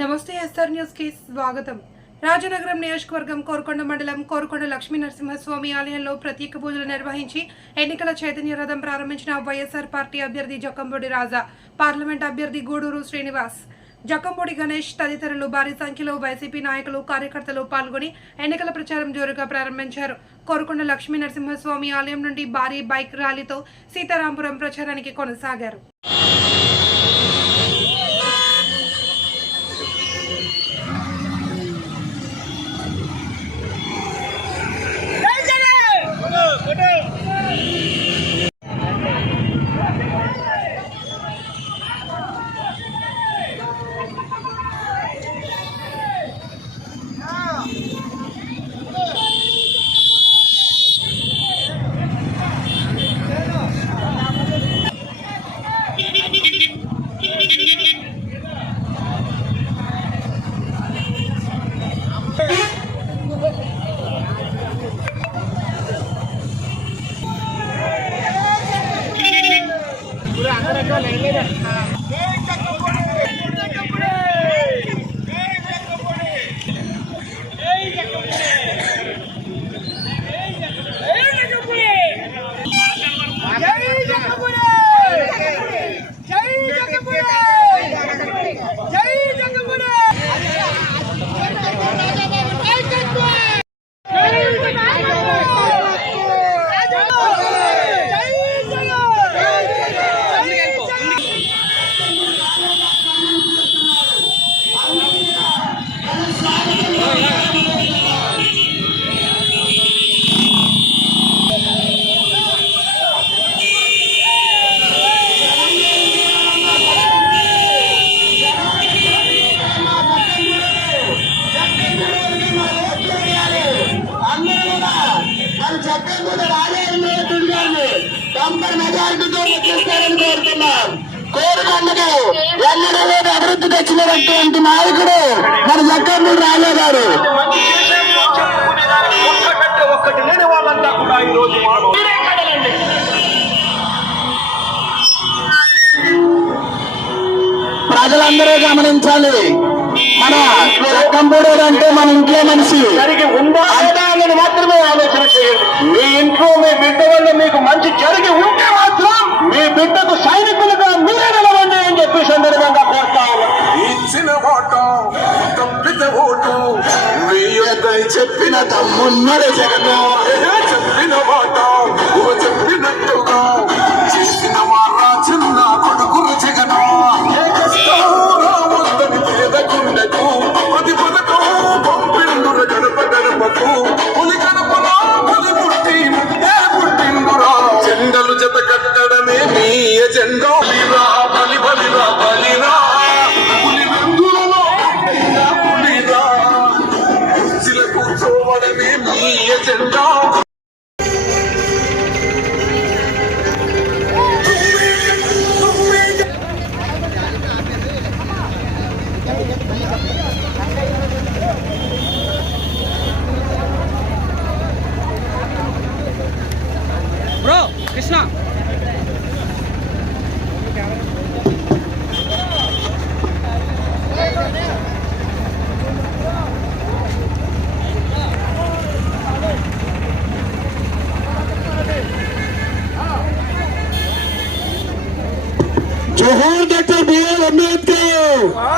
నమస్తే ఎస్ఆర్ న్యూస్కి స్వాగతం. రాజనగరం నియోజకవర్గం కోరుకొండ మండలం కోరుకొండ లక్ష్మీ నరసింహస్వామి ఆలయంలో ప్రత్యేక పూజలు నిర్వహించి ఎన్నికల చైతన్య రథం ప్రారంభించిన వైఎస్ఆర్ పార్టీ అభ్యర్థి జక్కంబొడి రాజా పార్లమెంట్ అభ్యర్థి గూడూరు శ్రీనివాస్ జక్కంబొడి గణేష్ తదితరులు భారీ సంఖ్యలో వైసీపీ నాయకులు కార్యకర్తలు పాల్గొని ఎన్నికల ప్రచారం జోరుగా ప్రారంభించారు. కోరుకొండ లక్ష్మీ నరసింహస్వామి ఆలయం నుండి భారీ బైక్ ర్యాలీతో సీతారాంపురం ప్రచారానికి కొనసాగారు. అందరూ కూడా మన చక్రకూట రాజేంద్ర రెడ్డి గారిని బంపర్ మెజారిటీతో ఎక్కిస్తారని కోరుతున్నాం. కోరుకొండకు ఎన్నడూ లేదు అభివృద్ధి తెచ్చినటువంటి నాయకుడు మన చక్రకూట రాజా గారు. ఒక్కటి లేని వాళ్ళంతా కూడా ఈ ప్రజలందరూ గమనించాలి. మన చక్కంపూడూరు అంటే మన ఇంట్లో మనిషి. ఉందా లేదా అని మాత్రమే ఆలోచన చేయండి. మీ ఇంట్లో మీ బిడ్డ వల్ల మీకు మంచి వేయొద్దని చెప్పిన తమ్మున్నడు జగను. చెప్పిన మాట చెప్పినట్టుగా చేసిన మాట చిన్న కొడుకులు జగను. ఏ రావద్దని పేద గుండెకు ప్రతి పథకం పంపిండుర గడప గడపకు. పులి గడపలా పులి పుట్టి ఏ పుట్టిండురా. జెండలు జత కట్టడమే మీ ఎజెండా. బలిరా బలి బలిరా బలిరా కూర్చోవడమే మీ Johor Dr. Bilal Ambedkar. Wow.